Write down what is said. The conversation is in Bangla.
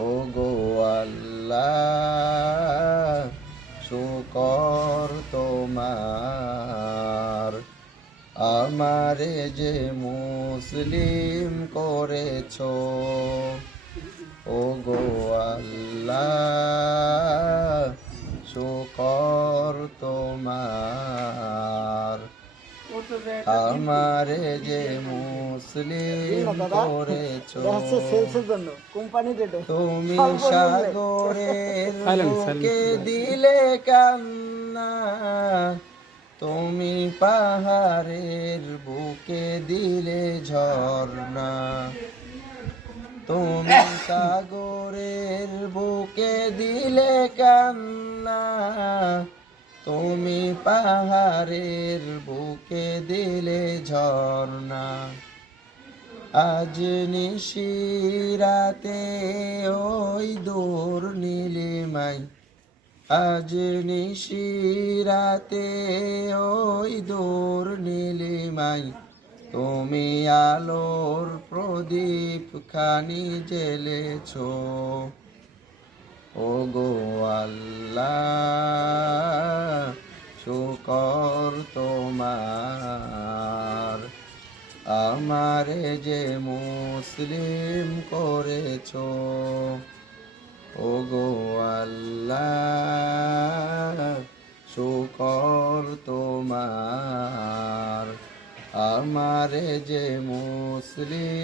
ও গো আল্লাহ শুকর তোমার, আমারে যে মুসলিম করেছো। ও গো আল্লাহ শুকর তোমার, আমারে যে মুসলিম করেছো। তুমি সাগরের বুকে দিলে কান্না, তুমি পাহাড়ের বুকে দিলে ঝর্ণা, তুমি সাগরের বুকে দিলে কান্না, তুমি পাহাড়ের বুকে দিলে ঝর্ণা। আজ নিশিরাতে ওই দূর নীলিমায়, আজ নিশিরাতে ওই দূর নীলিমায়, তুমি আলোর প্রদীপ খানি জ্বেলেছো। ও গো আল্লাহ শুকর তোমার, আমারে যে মুসলিম করেছো। ও গো আল্লাহ শুকর তোমার, আমারে যে মুসলিম